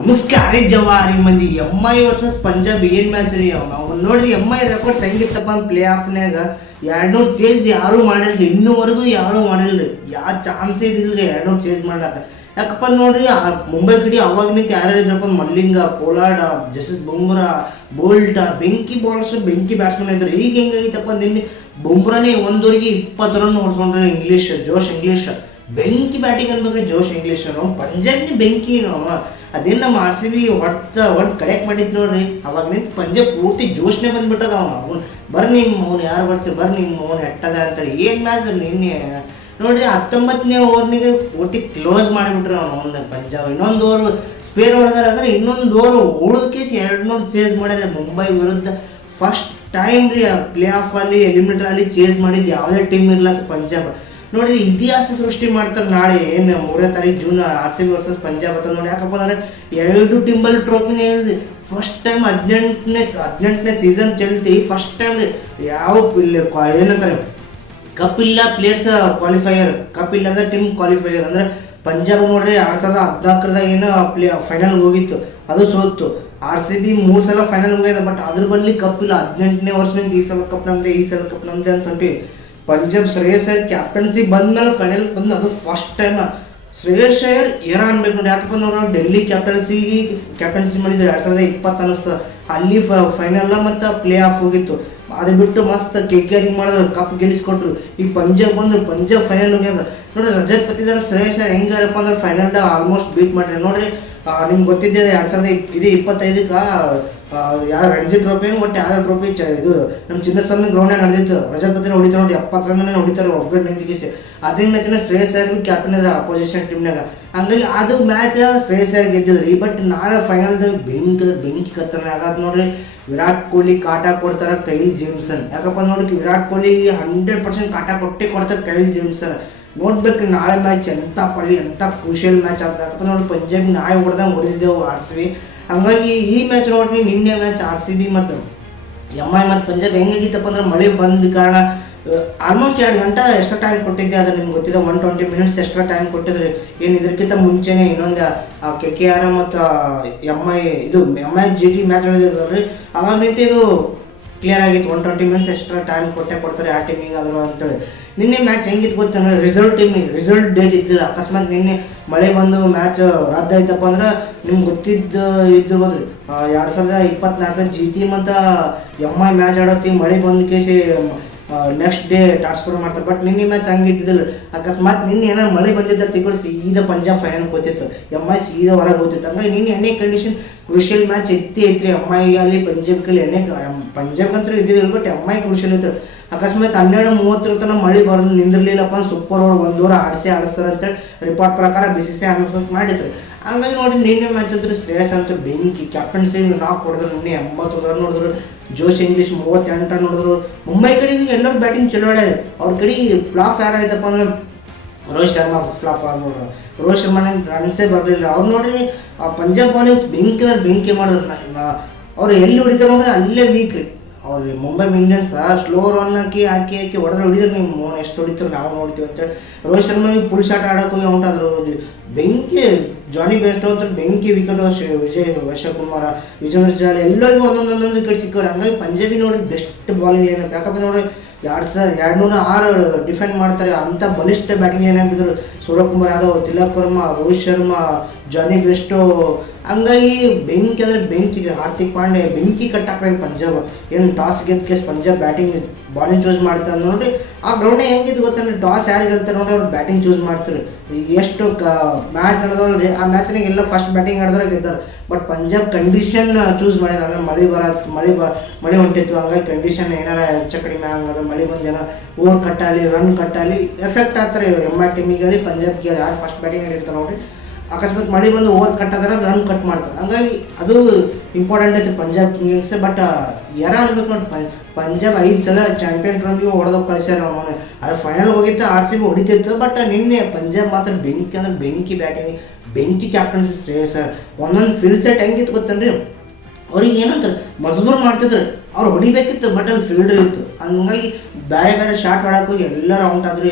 ನಮಸ್ಕಾರ ಜವಾರಿ ಮಂದಿ ಎಂ.ಐ ವರ್ಸಸ್ ಪಂಜಾಬ್ ಏನ್ ಮ್ಯಾಚ್ ರೀ ನಾವು ನೋಡ್ರಿ. ಎಂ.ಐ ರೆಕಾರ್ಡ್ಸ್ ಹೆಂಗಿತ್ತಪ್ಪ ಪ್ಲೇ ಆಫ್ನ್ಯಾಗ 200 ಚೇಸ್ ಯಾರು ಮಾಡಿಲ್ರಿ, ಇನ್ನೂವರೆಗೂ ಯಾರು ಮಾಡಿಲ್ರಿ. ಯಾವ ಚಾನ್ಸೇ ಇದಿಲ್ರಿ 200 ಚೇಸ್ ಮಾಡ್ಲಾಕ. ಯಾಕಪ್ಪ ನೋಡ್ರಿ, ಮುಂಬೈ ಕಡೆ ಅವಾಗ ನಿಂತು ಯಾರು ಇದ್ರಪ್ಪ, ಮಲ್ಲಿಂಗ, ಪೋಲಾರ್ಡ್, ಜಸ್ಟಿಸ್ ಬುಮ್ರಾ, ಬೋಲ್ಟ್, ಬೆಂಕಿ ಬಾಲರ್ಸ್, ಬೆಂಕಿ ಬ್ಯಾಟ್ಸ್ಮನ್ ಇದ್ರು. ಈಗ ಹೆಂಗಾಗಿತ್ತಪ್ಪ, ನಿನ್ನೆ ಬುಮ್ರಾನೇ 1 ಓವರ್ಗೆ 20 ರನ್ ಓಡಿಸ್ಕೊಂಡ್ರೆ ಜೋಶ್ ಇಂಗ್ಲೀಷ್ ಬೆಂಕಿ ಬ್ಯಾಟಿಂಗ್ ಅನ್ಬೇಕ್ರಿ. ಜೋಶ್ ಇಂಗ್ಲೀಷ್ ಪಂಜಾಬ್ನಿ ಬೆಂಕಿ ಅದೇನು ನಮ್ಮ RCB ಹೊಡೆದು ಕಡೆಕ್ಟ್ ಮಾಡಿದ್ ನೋಡ್ರಿ. ಅವಾಗ ನಿಂತು ಪಂಜಾಬ್ ಪೂರ್ತಿ ಜೋಶ್ನೇ ಬಂದ್ಬಿಟ್ಟದ. ಅವ್ನು ಬರ್ರಿ ಅವ್ನು ಯಾರು ಬರ್ತೀರಿ ಬರ್ರಿ ಅವ್ನು ಎಟ್ಟದ ಅಂತೇಳಿ ಏನು ಮ್ಯಾಚ್ ನಿನ್ನೆ ನೋಡ್ರಿ. 19ನೇ ಓವರ್ನಿಗೆ ಪೂರ್ತಿ ಕ್ಲೋಸ್ ಮಾಡಿಬಿಟ್ರಿ ಅವ್ನು ಪಂಜಾಬ್. ಇನ್ನೊಂದು ಓವರ್ ಸ್ಪೇರ್ ಹೊಡೆದಾರೆ ಅಂದ್ರೆ ಇನ್ನೊಂದು ಓವರ್ ಉಳಿದಕ್ಕೆ 200 ಚೇಸ್ ಮಾಡ್ಯಾರ ಮುಂಬೈ ವಿರುದ್ಧ. ಫಸ್ಟ್ ಟೈಮ್ ರೀ ಪ್ಲೇ ಆಫ್ ಅಲ್ಲಿ ಎಲಿಮಿನೇಟರ್ ಅಲ್ಲಿ ಚೇಸ್ ಮಾಡಿದ್ದು ಯಾವುದೇ ಟೀಮ್ ಇರ್ಲಾಕ ಪಂಜಾಬ್. ನೋಡಿ ಇತಿಹಾಸ ಸೃಷ್ಟಿ ಮಾಡ್ತಾರೆ ನಾಳೆ. ಏನು 3ನೇ ತಾರೀಕು ಜೂನ್ RCB ವರ್ಸಸ್ ಪಂಜಾಬ್ ಅಂತ ನೋಡಿ. ಯಾಕಪ್ಪ ಅಂದ್ರೆ 2 ಟಿಂಬಲ್ ಟ್ರೋಫಿನೇ ಹೇಳ್ರಿ. ಫಸ್ಟ್ ಟೈಮ್ 18ನೇ ಸೀಸನ್ ಚಲ್ತಿ ಫಸ್ಟ್ ಟೈಮ್ ರೀ ಯಾವ ಏನಂತಾರೆ ಕಪ್ ಇಲ್ಲ ಪ್ಲೇಯರ್ಸ್ ಕ್ವಾಲಿಫೈಯರ್, ಕಪ್ ಇಲ್ಲದ ಟೀಮ್ ಕ್ವಾಲಿಫೈಯರ್. ಅಂದ್ರೆ ಪಂಜಾಬ್ ನೋಡ್ರಿ 2014 ಏನು ಫೈನಲ್ ಹೋಗಿತ್ತು, ಅದು ಸೋತು. RCB 3 ಸಲ ಫೈನಲ್ ಹೋಗ್ಯದ, ಬಟ್ ಅದ್ರ ಬಲ್ಲಿ ಕಪ್ ಇಲ್ಲ. 18ನೇ ವರ್ಷದಿಂದ ಈ ಸಲ ಕಪ್ ನಮ್ದೆ, ಈ ಸಲ ಕಪ್ ನಮ್ದೆ ಅಂತ ಹೊಂಟಿ. ಪಂಜಾಬ್ ಶ್ರೇಯಸ್ ಅಯ್ಯರ್ ಕ್ಯಾಪ್ಟನ್ಸಿ ಬಂದ್ಮೇಲೆ ಫೈನಲ್ ಬಂದು ಅದು ಫಸ್ಟ್ ಟೈಮ್. ಶ್ರೇಯಸ್ ಅಯ್ಯರ್ ಏನ ಅನ್ಬೇಕು ನೋಡಿ. ಯಾಕಪ್ಪ ನಾವು ಡೆಲ್ಲಿ ಕ್ಯಾಪ್ಟನ್ಸಿ ಮಾಡಿದ್ರು 2020 ಅನ್ನಿಸ್ತದೆ. ಅಲ್ಲಿ ಫೈನಲ್ ಮತ್ತು ಪ್ಲೇ ಆಫ್ ಹೋಗಿತ್ತು. ಅದು ಬಿಟ್ಟು ಮಸ್ತ್ KKR ಮಾಡಿದ್ರು, ಕಪ್ ಗೆಲ್ಲಿಸ್ಕೊಟ್ರು. ಈಗ ಪಂಜಾಬ್ ಬಂದ್ರು, ಪಂಜಾಬ್ ಫೈನಲ್ ಹೋಗ್ಯದ ನೋಡ್ರಿ. ರಜತ್ ಪತಿದಾರ ಶ್ರೇಯಸ್ ಅಯ್ಯರ್ ಹೆಂಗಾರಪ್ಪ ಅಂದ್ರೆ ಫೈನಲ್ದಾಗ ಆಲ್ಮೋಸ್ಟ್ ಬೀಟ್ ಮಾಡ್ರಿ ನೋಡ್ರಿ. ನಿಮ್ಗೆ ಗೊತ್ತಿದ್ದೆ 2025 ಯಾವ ರಣಜಿ ಟ್ರೋಫಿ ಒಟ್ಟು ಯಾವ್ದು ಟ್ರೋಫಿ ಇದು ನಮ್ಮ ಚಿನ್ನಸ್ವಾಮಿ ಗ್ರೌಂಡ್ ನಡೆದಿತ್ತು. ರಜತ್ ಪತಿನ ಹೊಡಿತಾರೆ ನೋಡಿ, 70 ರನ್ ಹೊಡಿತಾರೆ ಒಬ್ಬರು ನಿಂತಿಗಿಸಿ. ಅದೇ ಮ್ಯಾಚ್ನ ಶ್ರೇಯಸ್ ಅಯ್ಯರ್ ಕ್ಯಾಪ್ಟನ್ ಇದ್ರೆ ಅಪೋಸಿಷನ್ ಟೀಮ್ನಾಗ. ಹಂಗಾಗಿ ಅದು ಮ್ಯಾಚ್ ಶ್ರೇಯಸ್ ಅಯ್ಯರ್ ಗೆದ್ದಿದ್ರಿ. ಬಟ್ ನಾಳೆ ಫೈನಲ್ದಾಗ ಬೆಂಕಿ ಕತ್ತನೆ ಆಗದ್ ನೋಡ್ರಿ. ವಿರಾಟ್ ಕೊಹ್ಲಿ ಕಾಟ ಕೊಡ್ತಾರೆ ಕೈಲ್ ಜೇಮ್ಸನ್. ಯಾಕಪ್ಪ ನೋಡಿ, ವಿರಾಟ್ ಕೊಹ್ಲಿ 100% ಕಾಟ ಕೊಡ್ತಾರೆ ಕೈಲ್ ಜೇಮ್ಸನ್. ನೋಡ್ಬೇಕು ನಾಳೆ ಮ್ಯಾಚ್ ಎಂಥ ಕ್ರೂಷಿಯಲ್ ಮ್ಯಾಚ್ ಆಗ್ತದೆ. ಯಾಕಪ್ಪ ನೋಡಿ ಪಂಜಾಬ್ ನಾಳೆ ಹೊಡೆದಿದ್ದೆವು RCB. ಹಂಗಾಗಿ ಈ ಮ್ಯಾಚ್ ನೋಡ್ರಿ, ನಿನ್ನೆ ಮ್ಯಾಚ್ RCB ಮತ್ತು ಎಂ.ಐ ಮತ್ತು ಪಂಜಾಬ್ ಹೆಂಗಾಗಿತ್ತಪ್ಪ ಅಂದ್ರೆ ಮಳೆ ಬಂದ ಕಾರಣ ಆಲ್ಮೋಸ್ಟ್ 2 ಗಂಟೆ ಎಕ್ಸ್ಟ್ರಾ ಟೈಮ್ ಕೊಟ್ಟಿದ್ದೆ. ಅದು ನಿಮ್ಗೆ ಗೊತ್ತಿದೆ 120 ಮಿನಿಟ್ಸ್ ಎಕ್ಸ್ಟ್ರಾ ಟೈಮ್ ಕೊಟ್ಟಿದ್ರಿ. ಏನು ಇದಕ್ಕಿಂತ ಮುಂಚೆನೇ ಇನ್ನೊಂದು KKR ಮತ್ತು ಎಂ.ಐ GT ಮ್ಯಾಚ್ ಹೊಡೆದಿದ್ರಿ. ಅವಾಗ ರೀತಿ ಇದು ಕ್ಲಿಯರ್ ಆಗಿತ್ತು. 120 ಮಿನಿಟ್ಸ್ ಎಕ್ಸ್ಟ್ರಾ ಟೈಮ್ ಕೊಡ್ತಾರೆ ಆ ಟೀಮಿಗೆ ಆದರೂ ಅಂತೇಳಿ. ನಿನ್ನೆ ಮ್ಯಾಚ್ ಹೆಂಗಿತ್ತು ಗೊತ್ತಂದ್ರೆ, ರಿಸಲ್ಟ್ ಡೇಟ್ ಇದ್ದಿಲ್ಲ. ಅಕಸ್ಮಾತ್ ನಿನ್ನೆ ಮಳೆ ಬಂದು ಮ್ಯಾಚ್ ರದ್ದು ಆಯ್ತಪ್ಪ ಅಂದ್ರೆ ನಿಮ್ಗೆ ಇದ್ದಿರ್ಬೋದ್ರಿ. 2024 GT ಮತ್ತು ಎಂ.ಐ ಮ್ಯಾಚ್ ಆಡೋತಿ ಮಳೆ ಬಂದ ಕೇಸಿ ನೆಕ್ಸ್ಟ್ ಡೇ ಟ್ರಾನ್ಸ್ಫರ್ ಮಾಡ್ತಾರೆ. ಬಟ್ ನಿನ್ನೆ ಮ್ಯಾಚ್ ಹಂಗಿದ್ದಿಲ್ಲ. ಅಕಸ್ಮಾತ್ ನಿನ್ನೆ ಏನಾರು ಮಳೆ ಬಂದಿದ್ದ ತಿಳ್ಕೊಂಡು ಸೀದಾ ಪಂಜಾಬ್ ಫೈನಲ್ ಹೋಗ್ತಿತ್ತು, ಎಂ.ಐ ಸೀದಾ ಹೊರಗೆ ಹೋಗ್ತಿತ್ತು. ಹಂಗಾಗಿ ನಿನ್ನೆ ಎಣ್ಣೆ ಕಂಡೀಷನ್ ಕ್ರೂಷಿಯಲ್ ಮ್ಯಾಚ್ ಐತ್ರಿ. ಎಂ.ಐ ಅಲ್ಲಿ ಪಂಜಾಬ್ಗೆ ಪಂಜಾಬ್ ಅಂತ ಇದ್ದಿದ್ದಿಲ್ಲ, ಬಟ್ ಎಂ.ಐ ಕ್ರೂಷಿಯಲ್ ಇತ್ತು. ಅಕಸ್ಮಾತ್ 12:30 ತನಕ ಮಳೆ ಬರೋದು ನಿಂದಿರ್ಲಿಲ್ಲಪ್ಪ, ಸೂಪರ್ ಓವರ್ 1 ಓವರ್ ಆಡಿಸ್ತಾರೆ ಅಂತೇಳಿ ರಿಪೋರ್ಟ್ ಪ್ರಕಾರ BCCI ಅನೌನ್ಸ್ಮೆಂಟ್ ಮಾಡಿದ್ರು. ಹಂಗಾಗಿ ನೋಡಿ ನಿನ್ನೆ ಮ್ಯಾಚ್ ಅಂತೂ ಶ್ರೇಯಸ್ ಅಂತೂ ಬೆಂಕಿ ಕ್ಯಾಪ್ಟನ್ಸಿ ನಾಕ್ ಹೊಡೆದ್ರು. ನಿನ್ನೆ 80 ರನ್ ಹೊಡೆದ್ರು. ಜೋಶ್ ಇಂಗ್ಲೀಷ್ 38 ರನ್ ಹೊಡೆದ್ರು. ಮುಂಬೈ ಕಡೆ ಎಲ್ಲರೂ ಬ್ಯಾಟಿಂಗ್ ಚಲೋ ಆಡ್ಯಾರ. ಅವ್ರ ಕಡೆ ಫ್ಲಾಪ್ ಯಾರಾಯ್ತಪ್ಪ ಅಂದ್ರೆ ರೋಹಿತ್ ಶರ್ಮಾ ಫ್ಲಾಪ್ ನೋಡ್ರಿ. ರೋಹಿತ್ ಶರ್ಮಾ ರನ್ಸೇ ಬರಲಿಲ್ಲ. ಅವ್ರು ನೋಡ್ರಿ ಪಂಜಾಬ್ ಬಾಲಿಂಗ್ಸ್ ಬೆಂಕಿ ಮಾಡಿದ್ರು. ಅವ್ರು ಎಲ್ಲಿ ಹೊಡಿತಾರೆ ನೋಡ್ರಿ ಅಲ್ಲೇ ವೀಕ್ ರೀ. ಅವ್ರಿಗೆ ಮುಂಬೈ ಇಂಡಿಯನ್ಸ್ ಸ್ಲೋ ರನ್ ಹಾಕಿ ಹೊಡೆದ್ರೆ ಹೊಡಿದ್ರೆ ನೀವು ಎಷ್ಟು ಹೊಡಿತಾರೆ ನಾವು ನೋಡ್ತೀವಿ ಅಂತೇಳಿ. ರೋಹಿತ್ ಶರ್ಮಾ ಫುಲ್ ಶಾಟ್ ಆಡೋಕೆ ಹೋಗಿ ಔಟಾದ್ರು. ಬೆಂಕಿ ಜಾನಿ ಬೇಸ್ಟ್ ಅಂತ ಬೆಂಕಿ ವಿಕೆಟ್. ವೈಶಕುಮಾರ, ವಿಜೇಂದ್ರ ಜಾಲ ಎಲ್ಲರಿಗೂ ಒಂದೊಂದು ವಿಕೆಟ್ ಸಿಕ್ಕವ್ರೆ. ಹಂಗಾಗಿ ಪಂಜಾಬಿ ನೋಡಿ ಬೆಸ್ಟ್ ಬಾಲಿಂಗ್ ಏನಪ್ಪ. ಯಾಕಪ್ಪ ನೋಡ್ರಿ 206 ಡಿಫೆಂಡ್ ಮಾಡ್ತಾರೆ. ಅಂಥ ಬಲಿಷ್ಠ ಬ್ಯಾಟಿಂಗ್ ಏನಾಗಿದ್ರು ಸೂರ್ಯಕುಮಾರ್ ಯಾದವ್, ತಿಲಕ್ ವರ್ಮಾ, ರೋಹಿತ್ ಶರ್ಮಾ, ಜಾನಿ ಬೆಸ್ಟು. ಹಂಗಾಗಿ ಬೆಂಕಿ ಅಂದರೆ ಬೆಂಕಿಗೆ ಹಾರ್ದಿಕ್ ಪಾಂಡೆ ಬೆಂಕಿ ಕಟ್ಟಾಕ್ತಾರೆ ಪಂಜಾಬ್. ಏನು ಟಾಸ್ ಗೆದ್ದ ಪಂಜಾಬ್ ಬಾಲಿಂಗ್ ಚೂಸ್ ಮಾಡ್ತಾರೆ ನೋಡ್ರಿ. ಆ ಗ್ರೌಂಡ್ ಹೆಂಗಿದ್ದು ಗೊತ್ತಂದ್ರೆ, ಟಾಸ್ ಯಾರಿಗೆ ಹೇಳ್ತಾರೆ ನೋಡ್ರಿ ಅವ್ರು ಬ್ಯಾಟಿಂಗ್ ಚೂಸ್ ಮಾಡ್ತಾರೆ. ಎಷ್ಟು ಮ್ಯಾಚ್ ನಡೆದವ್ರಿ ಆ ಮ್ಯಾಚ್ನಾಗ ಎಲ್ಲ ಫಸ್ಟ್ ಬ್ಯಾಟಿಂಗ್ ಆಡಿದ್ರೆ ಗೆದ್ದಾರೆ. ಬಟ್ ಪಂಜಾಬ್ ಕಂಡೀಷನ್ ಚೂಸ್ ಮಾಡಿದ. ಅಂದ್ರೆ ಮಳೆ ಹೊಂಟಿತ್ತು. ಹಂಗಾಗಿ ಕಂಡೀಷನ್ ಏನಾರ ಹೆಚ್ಚು ಕಡಿಮೆ ಆಗದ, ಮಳೆ ಬಂದು ಜನ ಓವರ್ ಕಟ್ಟಾಲಿ ರನ್ ಕಟ್ಟಾಲಿ ಎಫೆಕ್ಟ್ ಆಗ್ತಾರೆ ಎಂ.ಐ ಟೀಮಿಗೆ, ಪಂಜಾಬ್ಗೆ ಯಾರು ಫಸ್ಟ್ ಬ್ಯಾಟಿಂಗ್ ಆಡಿರ್ತಾರೆ ನೋಡ್ರಿ. ಅಕಸ್ಮಾತ್ ಮಳೆ ಬಂದು ಓವರ್ ಕಟ್ ಆದ್ರೆ ರನ್ ಕಟ್ ಮಾಡ್ತಾರೆ. ಹಂಗಾಗಿ ಅದು ಇಂಪಾರ್ಟೆಂಟ್ ಐತೆ ಪಂಜಾಬ್ ಕಿಂಗ್ಸ್. ಬಟ್ ಯಾರ ಅನ್ಬೇಕು ನೋಡಿ, ಪಂಜಾಬ್ 5 ಸಲ ಚಾಂಪಿಯನ್ ಟ್ರೋಫಿಗೆ ಹೊಡೆದೋಗಿ ಕಳಿಸ್ಯಾರ. ಅವನು ಅದು ಫೈನಲ್ ಹೋಗಿತ್ತು, RCB ಹೊಡಿತಿತ್ತು. ಬಟ್ ನಿನ್ನೆ ಪಂಜಾಬ್ ಮಾತ್ರ ಬೆಂಕಿ ಅಂದ್ರೆ ಬೆಂಕಿ ಬ್ಯಾಟಿಂಗ್, ಬೆಂಕಿ ಕ್ಯಾಪ್ಟನ್ಸಿ ಶ್ರೇಯಸ್ ಅಯ್ಯರ್. ಒಂದೊಂದು ಫೀಲ್ಡ್ ಸೆಟ್ ಹೆಂಗಿತ್ತು ಗೊತ್ತನ್ರಿ. ಅವ್ರಿಗೆ ಏನಂತಾರೆ ಮಜಬೂರ್ ಮಾಡ್ತಿದ್ರು, ಅವ್ರು ಹೊಡಿಬೇಕಿತ್ತು ಬಟ್ ಅಲ್ಲಿ ಫೀಲ್ಡರ್ ಇತ್ತು. ಹಂಗಾಗಿ ಬೇರೆ ಬೇರೆ ಶಾಟ್ ಹೊಡಕ್ಕೆ ಹೋಗಿ ಎಲ್ಲರೂ ಔಟ್ ಆದರು.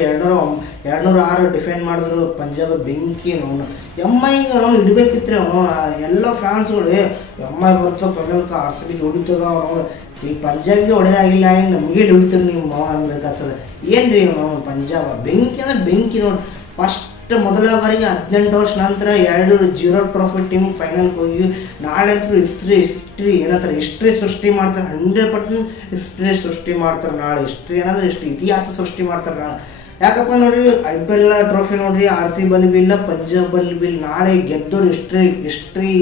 206 ಡಿಫೆಂಡ್ ಮಾಡಿದ್ರು. ಪಂಜಾಬ್ ಬೆಂಕಿ ಅವನು ಎಮ್ಐಗೆ ಅವನು ಹಿಡಿಬೇಕಿತ್ತು. ಅವನು ಎಲ್ಲ ಫ್ಯಾನ್ಸ್ಗಳು ಎಮ್ಐ ಬರ್ತೋ ಫೈನಲ್ಗೆ RCB ಹೊಡಿತದ, ಅವನು ಈ ಪಂಜಾಬ್ಗೆ ಹೊಡೆದಾಗಿಲ್ಲ ಏನು ನಮಗೆ ಹೊಡಿತಾರೆ ನೀವು ಅನ್ಬೇಕಾಗ್ತದೆ. ಏನು ರೀ ಅವನು ಪಂಜಾಬ್ ಬೆಂಕಿ ಅಂದ್ರೆ ಬೆಂಕಿ ನೋಡಿ. ಫಸ್ಟ್ ಮೊದಲ ಬಾರಿಗೆ 18 ವರ್ಷ ನಂತರ 2-0 ಟ್ರೋಫಿ ಟೀಮ್ ಫೈನಲ್ಗೆ ಹೋಗಿ ನಾಳೆ ಅಂತೂ ಹಿಸ್ಟ್ರಿ ಏನಂತಾರೆ ಹಿಸ್ಟ್ರಿ ಸೃಷ್ಟಿ ಮಾಡ್ತಾರೆ. 100% ಹಿಸ್ಟ್ರಿ ಸೃಷ್ಟಿ ಮಾಡ್ತಾರೆ ನಾಳೆ. ಹಿಸ್ಟ್ರಿ ಏನಂದ್ರೆ ಇತಿಹಾಸ ಸೃಷ್ಟಿ ಮಾಡ್ತಾರೆ ನಾಳೆ. ಯಾಕಪ್ಪ ನೋಡ್ರಿ IPL ಟ್ರೋಫಿ ನೋಡ್ರಿ RCB ಬಿ ಇಲ್ಲ, ಪಂಜಾಬ್ ಬಿ ಇಲ್ಲ. ನಾಳೆ ಗೆದ್ದೋರು ಹಿಸ್ಟ್ರಿ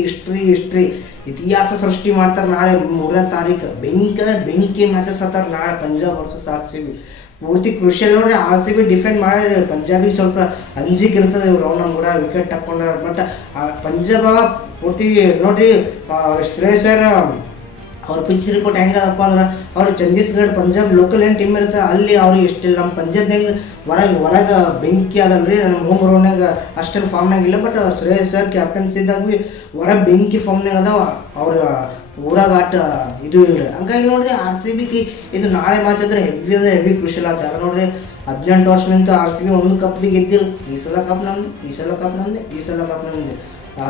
ಇತಿಹಾಸ ಸೃಷ್ಟಿ ಮಾಡ್ತಾರೆ ನಾಳೆ 3ನೇ ತಾರೀಕು. ಬೆಂಕಿ ಮ್ಯಾಚಸ್ ಆತಾರೆ ನಾಳೆ ಪಂಜಾಬ್ ವರ್ಸಸ್ RCB. ಪೂರ್ತಿ ಕ್ರೂಷಿಯಲ್ ನೋಡ್ರಿ. RCB ಡಿಫೆಂಡ್ ಮಾಡಿದ್ರೆ ಪಂಜಾಬಿಗೆ ಸ್ವಲ್ಪ ಅಂಜಿಕೆ ಇರ್ತದೆ. ಇವ್ರು ಅವನ ಕೂಡ ವಿಕೆಟ್ ಹಾಕೊಂಡ್ರೆ. ಬಟ್ ಪಂಜಾಬ್ ಪೂರ್ತಿ ನೋಡ್ರಿ ಶ್ರೇಯಸ್ ಅಯ್ಯರ್ ಅವ್ರ ಪಿಚ್ ರಿಪೋರ್ಟ್ ಹೆಂಗದಪ್ಪ ಅಂದ್ರೆ ಅವ್ರು ಛತ್ತೀಸ್ಗಢ ಪಂಜಾಬ್ ಲೋಕಲ್ ಏನು ಟೀಮ್ ಇರುತ್ತೆ ಅಲ್ಲಿ ಅವ್ರಿಗೆ ಇಷ್ಟಿಲ್ಲ. ನಮ್ಮ ಪಂಜಾಬ್ನಾಗ ಹೊರಗೆ ಬೆಂಕಿ ಅದಲ್ರಿ. ನಮ್ಮ ಹೋಮ್ ಗ್ರೌಂಡ್ನಾಗ ಅಷ್ಟೇನು ಫಾರ್ಮ್ನಾಗ ಇಲ್ಲ. ಬಟ್ ಶ್ರೇಯಸ್ ಅಯ್ಯರ್ ಕ್ಯಾಪ್ಟನ್ಸಿ ಇದ್ದಾಗ ಭೀ ಹೊರಗೆ ಬೆಂಕಿ ಫಾರ್ಮ್ನಾಗ ಅದಾವ. ಅವ್ರ ಊರಾಗ ಆಟ ಇದು ಇಲ್ಲ. ಹಂಗಾಗಿ ನೋಡ್ರಿ RCB ಇದು ನಾಳೆ ಮ್ಯಾಚ್ ಅಂದ್ರೆ ಹೆವಿ ಕ್ರೂಷಿಯಲ್ ಆತ. ನೋಡ್ರಿ 18 ವರ್ಷದಿಂದ RCB ಒಂದು ಕಪ್ ಬಿ ಗೆದ್ದಿಲ್ಲ. ಈ ಸಲ ಕಪ್ ನಮ್ದು.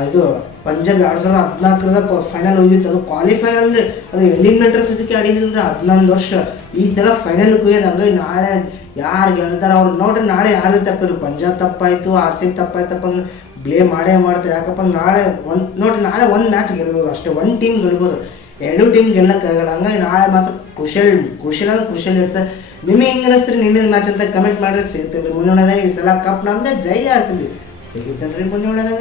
ಇದು ಪಂಜಾಬ್ 2014 ಫೈನಲ್ ಹೋಗಿತ್ತು. ಅದು ಕ್ವಾಲಿಫೈ ಅಲ್ರಿ, ಅದು ಎಲಿಮಿನೇಟರ್ ಇದಕ್ಕೆ ಆಡಿದಿಲ್ರಿ 11 ವರ್ಷ. ಈ ಸಲ ಫೈನಲ್ ಹೋಗ್ಯದ. ಹಂಗಾಗಿ ನಾಳೆ ಯಾರು ಗೆಲ್ತಾರ ಅವ್ರು ನೋಡ್ರಿ. ನಾಳೆ ಯಾರ್ದು ತಪ್ಪಿಲ್ಲ, ಪಂಜಾಬ್ ತಪ್ಪಾಯ್ತು RCB ತಪ್ಪಾಯ್ತಪ್ಪ ಅಂದ್ರೆ ಬ್ಲೇಮ್ ಮಾಡೇ ಮಾಡ್ತಾರೆ. ಯಾಕಪ್ಪ ನಾಳೆ ನಾಳೆ ಒಂದು ಮ್ಯಾಚ್ ಗೆಲ್ಬೋದು ಅಷ್ಟೇ. ಒಂದು ಟೀಮ್ ಗೆಲ್ಬೋದು, 2 ಟೀಮ್ ಗೆಲ್ಲಕ್ಕಾಗಲ್ಲ. ಹಂಗಾಗಿ ನಾಳೆ ಮಾತ್ರ ಕ್ರೂಷಿಯಲ್ ಇರ್ತದೆ. ನಿಮಗೆ ಹೆಂಗೆ ಅನಿಸ್ತೀರಿ ನಿನ್ನೆ ಮ್ಯಾಚ್ ಅಂತ ಕಮೆಂಟ್ ಮಾಡಿದ್ರೆ ಸಿಗ್ತೀವಿ ಮುಂದಿನದಾಗ. ಈ ಸಲ ಕಪ್ ನಮ್ದೆ. ಜೈ RCB ಸಿಗುತ್ತಲ್ರಿ ಮುಂದಿನದಾಗ.